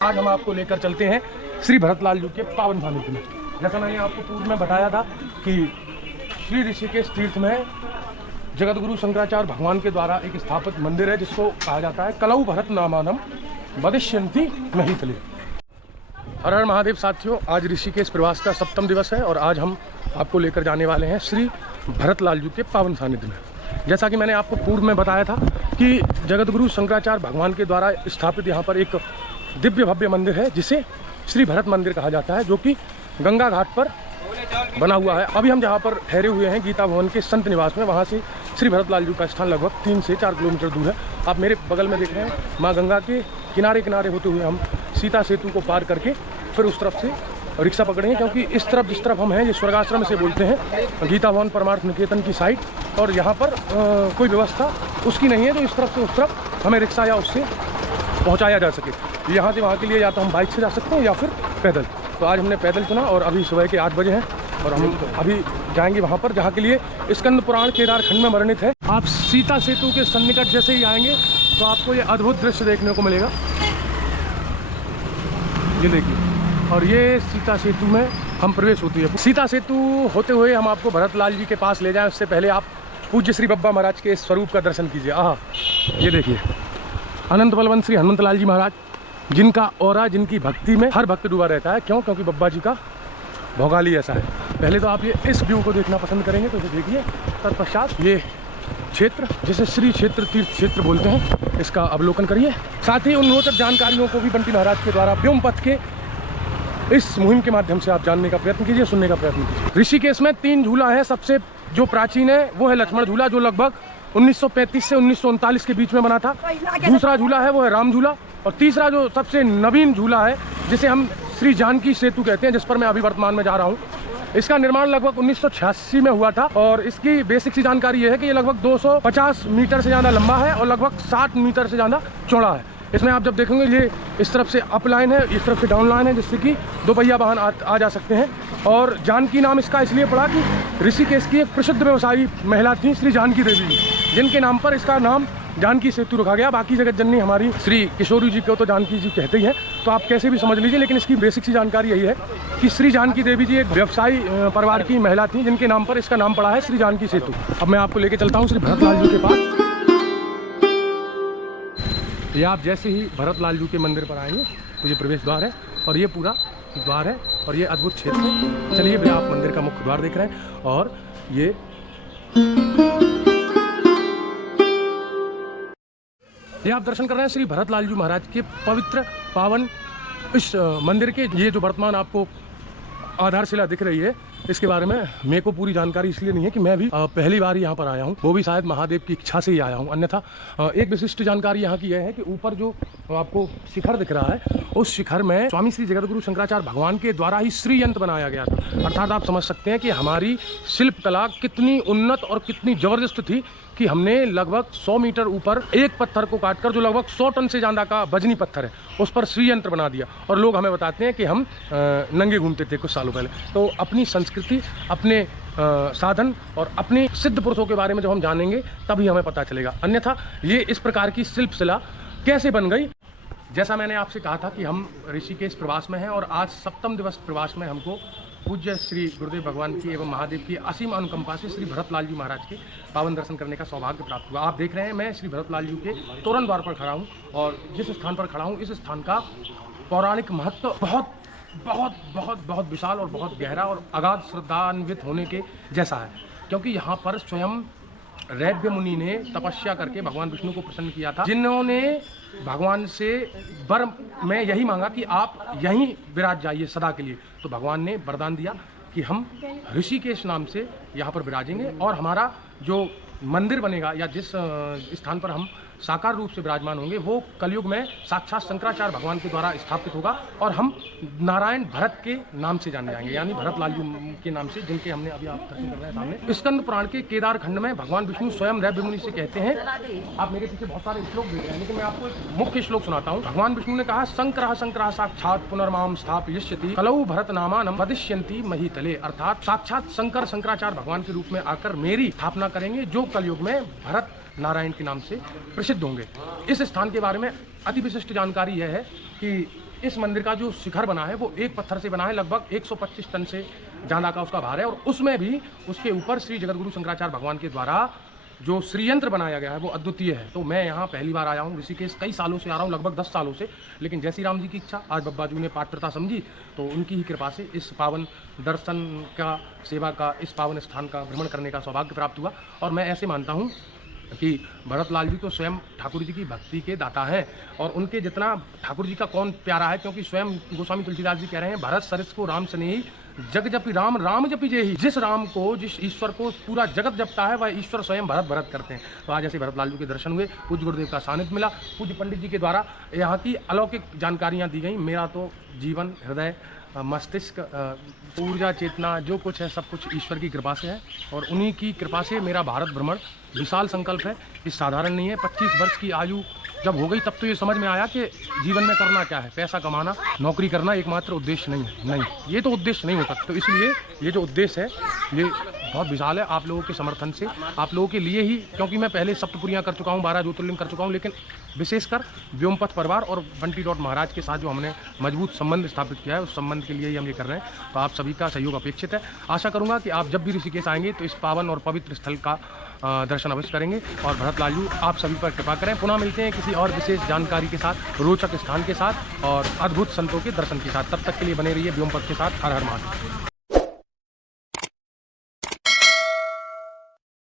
आज हम आपको लेकर चलते हैं श्री भरतलाल जी के पावन सानिध्य में। जैसा मैंने आपको पूर्व में बताया था कि श्री ऋषिकेश तीर्थ में जगतगुरु शंकराचार्य भगवान के द्वारा एक स्थापित मंदिर है जिसको कहा जाता है कलऊ भरत नामानम वदिष्यन्ति महितले। हर हर महादेव साथियों, आज ऋषिकेश प्रवास का 7वां दिवस है और आज हम आपको लेकर जाने वाले हैं श्री भरतलाल जी के पावन सानिध्य में। जैसा कि मैंने आपको पूर्व में बताया था कि जगतगुरु शंकराचार्य भगवान के द्वारा स्थापित यहाँ पर एक दिव्य भव्य मंदिर है जिसे श्री भरत मंदिर कहा जाता है, जो कि गंगा घाट पर बना हुआ है। अभी हम जहाँ पर ठहरे हुए हैं गीता भवन के संत निवास में, वहाँ से श्री भरतलाल जी का स्थान लगभग 3 से 4 किलोमीटर दूर है। आप मेरे बगल में देख रहे हैं, माँ गंगा के किनारे किनारे होते हुए हम सीता सेतु को पार करके फिर उस तरफ से रिक्शा पकड़ेंगे, क्योंकि इस तरफ जिस तरफ हम हैं ये स्वर्गाश्रम से बोलते हैं, गीता भवन परमार्थ निकेतन की साइड, और यहाँ पर कोई व्यवस्था उसकी नहीं है, तो इस तरफ से उस तरफ हमें रिक्शा या उससे पहुँचाया जा सके। यहाँ से वहाँ के लिए या तो हम बाइक से जा सकते हैं या फिर पैदल। तो आज हमने पैदल चुना और अभी सुबह के 8 बजे हैं और हम अभी जाएंगे वहाँ पर जहाँ के लिए स्कंद पुराण केदार खंड में वर्णित है। आप सीता सेतु के सन्निकट जैसे ही आएंगे तो आपको ये अद्भुत दृश्य देखने को मिलेगा। ये देखिए, और ये सीता सेतु में हम प्रवेश होती है। सीता सेतु होते हुए हम आपको भरतलाल जी के पास ले जाएं, उससे पहले आप पूज्य श्री बब्बा महाराज के स्वरूप का दर्शन कीजिए। ये देखिए, अनंत बलवंत श्री हनुमंत लाल जी महाराज, जिनका औरा, जिनकी भक्ति में हर भक्त डूबा रहता है। क्यों? क्योंकि बब्बा जी का भौगाली ऐसा है। पहले तो आप ये इस व्यू को देखना पसंद करेंगे, तो इसे देखिए। तत्पश्चात ये क्षेत्र जिसे श्री क्षेत्र तीर्थ क्षेत्र बोलते हैं, इसका अवलोकन करिए। साथ ही उन रोचक जानकारियों को भी बंटी महाराज के द्वारा व्योम पथ के इस मुहिम के माध्यम से आप जानने का प्रयत्न कीजिए, सुनने का प्रयत्न कीजिए। ऋषिकेश में 3 झूला है। सबसे जो प्राचीन है वो है लक्ष्मण झूला, जो लगभग 1935 से 1939 के बीच में बना था। दूसरा झूला है वो है राम झूला, और तीसरा जो सबसे नवीन झूला है जिसे हम श्री जानकी सेतु कहते हैं, जिस पर मैं अभी वर्तमान में जा रहा हूँ। इसका निर्माण लगभग 1986 में हुआ था और इसकी बेसिक सी जानकारी ये है कि ये लगभग 250 मीटर से ज़्यादा लंबा है और लगभग 60 मीटर से ज़्यादा चौड़ा है। इसमें आप जब देखेंगे ये इस तरफ से अप लाइन है, इस तरफ से डाउन लाइन है, जिससे कि 2 पहिया वाहन आ जा सकते हैं। और जानकी नाम इसका इसलिए पड़ा कि ऋषिकेश की एक प्रसिद्ध व्यवसायी महिला थी श्री जानकी देवी, जिनके नाम पर इसका नाम जानकी सेतु रखा गया। बाकी जगत जननी हमारी श्री किशोरी जी को तो जानकी जी कहते ही हैं, तो आप कैसे भी समझ लीजिए, लेकिन इसकी बेसिक सी जानकारी यही है कि श्री जानकी देवी जी एक व्यवसायी परिवार की महिला थी, जिनके नाम पर इसका नाम पड़ा है श्री जानकी सेतु। अब मैं आपको लेके चलता हूँ श्री भरतलाल जी के पास। ये आप जैसे ही भरतलाल जी के मंदिर पर आएंगे तो ये प्रवेश द्वार है और ये पूरा द्वार है और ये अद्भुत क्षेत्र है। चलिए, भैया आप मंदिर का मुख्य द्वार देख रहे हैं और ये आप दर्शन कर रहे हैं श्री भरतलाल जी महाराज के पवित्र पावन इस मंदिर के। ये जो वर्तमान आपको आधारशिला दिख रही है, इसके बारे में मेरे को पूरी जानकारी इसलिए नहीं है कि मैं भी पहली बार यहाँ पर आया हूँ, वो भी शायद महादेव की इच्छा से ही आया हूँ। अन्यथा एक विशिष्ट जानकारी यहाँ की यह है कि ऊपर जो आपको शिखर दिख रहा है, उस शिखर में स्वामी श्री जगतगुरु शंकराचार्य भगवान के द्वारा ही श्री यंत्र बनाया गया था। अर्थात आप समझ सकते हैं कि हमारी शिल्प कला कितनी उन्नत और कितनी जबरदस्त थी कि हमने लगभग 100 मीटर ऊपर एक पत्थर को काटकर, जो लगभग 100 टन से ज़्यादा का वजनी पत्थर है, उस पर श्री यंत्र बना दिया। और लोग हमें बताते हैं कि हम नंगे घूमते थे कुछ सालों पहले। तो अपनी संस्कृति, अपने साधन और अपने सिद्ध पुरुषों के बारे में जब हम जानेंगे तभी हमें पता चलेगा। अन्यथा ये इस प्रकार की शिल्पशिला कैसे बन गई। जैसा मैंने आपसे कहा था कि हम ऋषिकेश प्रवास में हैं और आज 7वां दिवस प्रवास में हमको पूज्य श्री गुरुदेव भगवान की एवं महादेव की असीम अनुकंपा से श्री भरतलाल जी महाराज के पावन दर्शन करने का सौभाग्य प्राप्त हुआ। आप देख रहे हैं, मैं श्री भरतलाल जी के तोरण द्वार पर खड़ा हूँ और जिस स्थान पर खड़ा हूँ, इस स्थान का पौराणिक महत्व बहुत बहुत बहुत बहुत विशाल और बहुत गहरा और अगाध श्रद्धान्वित होने के जैसा है, क्योंकि यहाँ पर स्वयं रैव्य मुनि ने तपस्या करके भगवान विष्णु को प्रसन्न किया था, जिन्होंने भगवान से वर में यही मांगा कि आप यहीं विराज जाइए सदा के लिए। तो भगवान ने वरदान दिया कि हम ऋषिकेश नाम से यहाँ पर विराजेंगे और हमारा जो मंदिर बनेगा या जिस स्थान पर हम साकार रूप से विराजमान होंगे, वो कलयुग में साक्षात शंकराचार्य भगवान के द्वारा स्थापित होगा और हम नारायण भरत के नाम से जाने जाएंगे, यानी भरतलाल जी के नाम से, जिनके हमने अभी आप दर्शन कर रहे हैं सामने। स्कंद पुराण के केदार खंड में भगवान विष्णु स्वयं रैव्य मुनि से कहते हैं। आप मेरे पीछे बहुत सारे श्लोक देख रहे हैं, लेकिन मैं आपको एक मुख्य श्लोक सुनाता हूँ। भगवान विष्णु ने कहा, शंकर शंकर साक्षात पुनर्माम स्थापयिष्यति कलऊ भरत नामानम वदिष्यन्ति महितले। अर्थात साक्षात शंकर शंकराचार्य भगवान के रूप में आकर मेरी स्थापना करेंगे, जो कलयुग में भरत नारायण के नाम से प्रसिद्ध होंगे। इस स्थान के बारे में अति विशिष्ट जानकारी यह है कि इस मंदिर का जो शिखर बना है वो एक पत्थर से बना है, लगभग 125 टन से ज़्यादा का उसका भार है। और उसमें भी उसके ऊपर श्री जगतगुरु शंकराचार्य भगवान के द्वारा जो श्रीयंत्र बनाया गया है वो अद्वितीय है। तो मैं यहाँ पहली बार आया हूँ ऋषिकेश, कई सालों से आ रहा हूँ, लगभग 10 सालों से, लेकिन जय श्री राम जी की इच्छा, आज बब्बाजू ने पात्रता समझी तो उनकी ही कृपा से इस पावन दर्शन का, सेवा का, इस पावन स्थान का भ्रमण करने का सौभाग्य प्राप्त हुआ। और मैं ऐसे मानता हूँ कि भरत लाल जी तो स्वयं ठाकुर जी की भक्ति के दाता हैं, और उनके जितना ठाकुर जी का कौन प्यारा है, क्योंकि स्वयं गोस्वामी तुलसीदास जी कह रहे हैं, भरत सरिस को राम स्नेही जग जपि राम, राम जपि जेहि। जिस राम को, जिस ईश्वर को पूरा जगत जपता है, वह ईश्वर स्वयं भरत करते हैं। तो आज ऐसे भरत लाल जी के दर्शन हुए, पूज्य गुरुदेव का सानिध्य मिला, पूज्य पंडित जी के द्वारा यहाँ की अलौकिक जानकारियाँ दी गई। मेरा तो जीवन, हृदय, मस्तिष्क, ऊर्जा, चेतना, जो कुछ है सब कुछ ईश्वर की कृपा से है, और उन्हीं की कृपा से मेरा भारत भ्रमण विशाल संकल्प है, इस साधारण नहीं है। 25 वर्ष की आयु जब हो गई तब तो ये समझ में आया कि जीवन में करना क्या है, पैसा कमाना, नौकरी करना एकमात्र उद्देश्य नहीं है। नहीं, ये तो उद्देश्य नहीं हो सकता। तो इसलिए ये जो उद्देश्य है ये बहुत विशाल है, आप लोगों के समर्थन से, आप लोगों के लिए ही, क्योंकि मैं पहले सप्तपुरियाँ कर चुका हूँ, 12 ज्योतिर्लिंग कर चुका हूँ, लेकिन विशेषकर व्योमपथ परिवार और बंटी डॉट महाराज के साथ जो हमने मजबूत संबंध स्थापित किया है, उस संबंध के लिए ही हम ये कर रहे हैं। तो आप सभी का सहयोग अपेक्षित है। आशा करूँगा कि आप जब भी ऋषिकेश आएंगे तो इस पावन और पवित्र स्थल का दर्शन अवश्य करेंगे, और भरत लाल जी आप सभी पर कृपा करें। पुनः मिलते हैं किसी और विशेष जानकारी के साथ, रोचक स्थान के साथ और अद्भुत संतों के दर्शन के साथ। तब तक के लिए बने रहिए व्योमपथ के साथ। हर हर महादेव।